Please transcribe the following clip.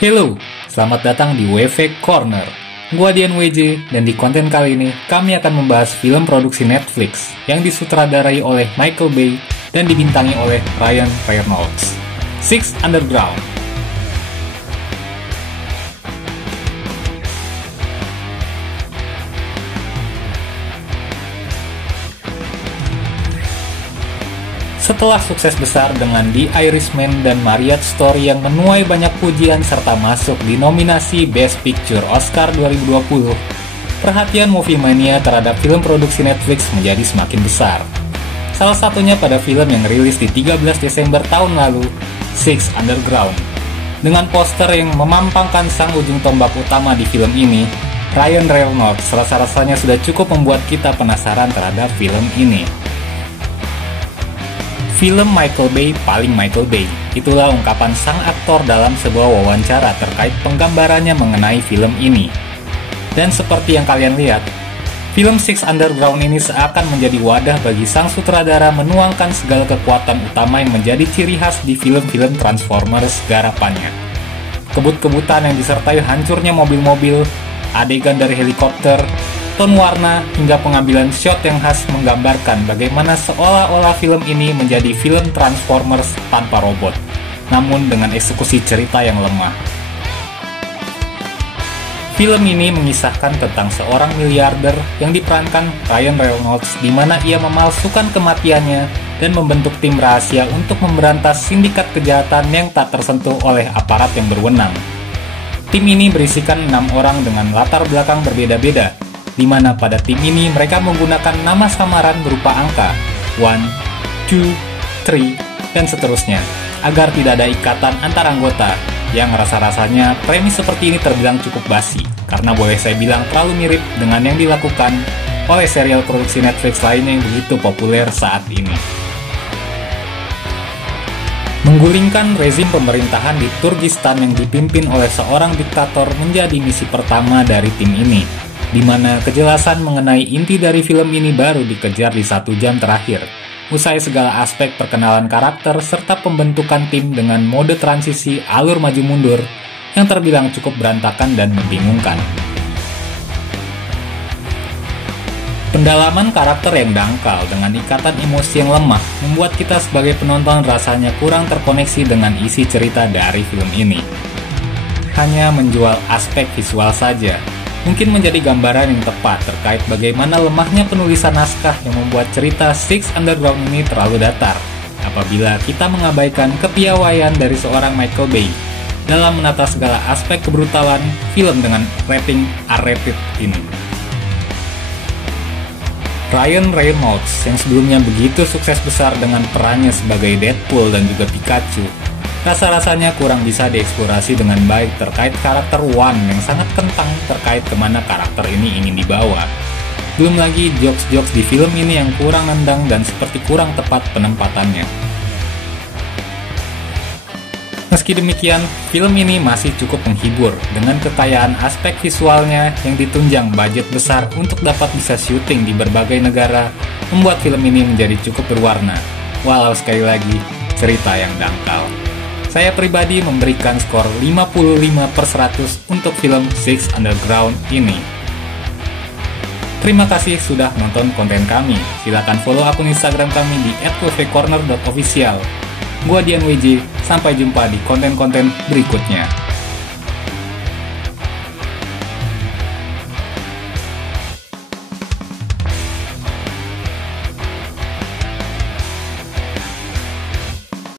Halo, selamat datang di WV Corner. Gua Dian WJ, dan di konten kali ini kami akan membahas film produksi Netflix yang disutradarai oleh Michael Bay dan dibintangi oleh Ryan Reynolds, Six Underground. Setelah sukses besar dengan The Irishman dan Marriage Story yang menuai banyak pujian serta masuk di nominasi Best Picture Oscar 2020, perhatian Movie Mania terhadap film produksi Netflix menjadi semakin besar. Salah satunya pada film yang rilis di 13 Desember tahun lalu, Six Underground. Dengan poster yang memampangkan sang ujung tombak utama di film ini, Ryan Reynolds rasa-rasanya sudah cukup membuat kita penasaran terhadap film ini. Film Michael Bay paling Michael Bay. Itulah ungkapan sang aktor dalam sebuah wawancara terkait penggambarannya mengenai film ini. Dan seperti yang kalian lihat, film Six Underground ini seakan menjadi wadah bagi sang sutradara menuangkan segala kekuatan utama yang menjadi ciri khas di film-film Transformers garapannya. Kebut-kebutan yang disertai hancurnya mobil-mobil, adegan dari helikopter, ton warna, hingga pengambilan shot yang khas menggambarkan bagaimana seolah-olah film ini menjadi film Transformers tanpa robot, namun dengan eksekusi cerita yang lemah. Film ini mengisahkan tentang seorang miliarder yang diperankan Ryan Reynolds, di mana ia memalsukan kematiannya dan membentuk tim rahasia untuk memberantas sindikat kejahatan yang tak tersentuh oleh aparat yang berwenang. Tim ini berisikan 6 orang dengan latar belakang berbeda-beda, di mana pada tim ini mereka menggunakan nama samaran berupa angka 1, 2, 3, dan seterusnya, agar tidak ada ikatan antar anggota, yang rasa-rasanya premis seperti ini terbilang cukup basi, karena boleh saya bilang terlalu mirip dengan yang dilakukan oleh serial produksi Netflix lainnya yang begitu populer saat ini. Menggulingkan rezim pemerintahan di Turkistan yang dipimpin oleh seorang diktator menjadi misi pertama dari tim ini, di mana kejelasan mengenai inti dari film ini baru dikejar di 1 jam terakhir, usai segala aspek perkenalan karakter serta pembentukan tim dengan mode transisi alur maju mundur yang terbilang cukup berantakan dan membingungkan. Pendalaman karakter yang dangkal dengan ikatan emosi yang lemah membuat kita sebagai penonton rasanya kurang terkoneksi dengan isi cerita dari film ini. Hanya menjual aspek visual saja mungkin menjadi gambaran yang tepat terkait bagaimana lemahnya penulisan naskah yang membuat cerita Six Underground ini terlalu datar, apabila kita mengabaikan kepiawaian dari seorang Michael Bay dalam menata segala aspek kebrutalan film dengan rating R-rated ini. Ryan Reynolds yang sebelumnya begitu sukses besar dengan perannya sebagai Deadpool dan juga Pikachu, rasa-rasanya kurang bisa dieksplorasi dengan baik terkait karakter One yang sangat kentang terkait kemana karakter ini ingin dibawa. Belum lagi jokes-jokes di film ini yang kurang nendang dan seperti kurang tepat penempatannya. Meski demikian, film ini masih cukup menghibur dengan kekayaan aspek visualnya yang ditunjang budget besar untuk dapat bisa syuting di berbagai negara, membuat film ini menjadi cukup berwarna, walau sekali lagi cerita yang dangkal. Saya pribadi memberikan skor 55/100 untuk film Six Underground ini. Terima kasih sudah nonton konten kami. Silakan follow akun Instagram kami di @wvcorner.official. Gua Dian WJ, sampai jumpa di konten-konten berikutnya.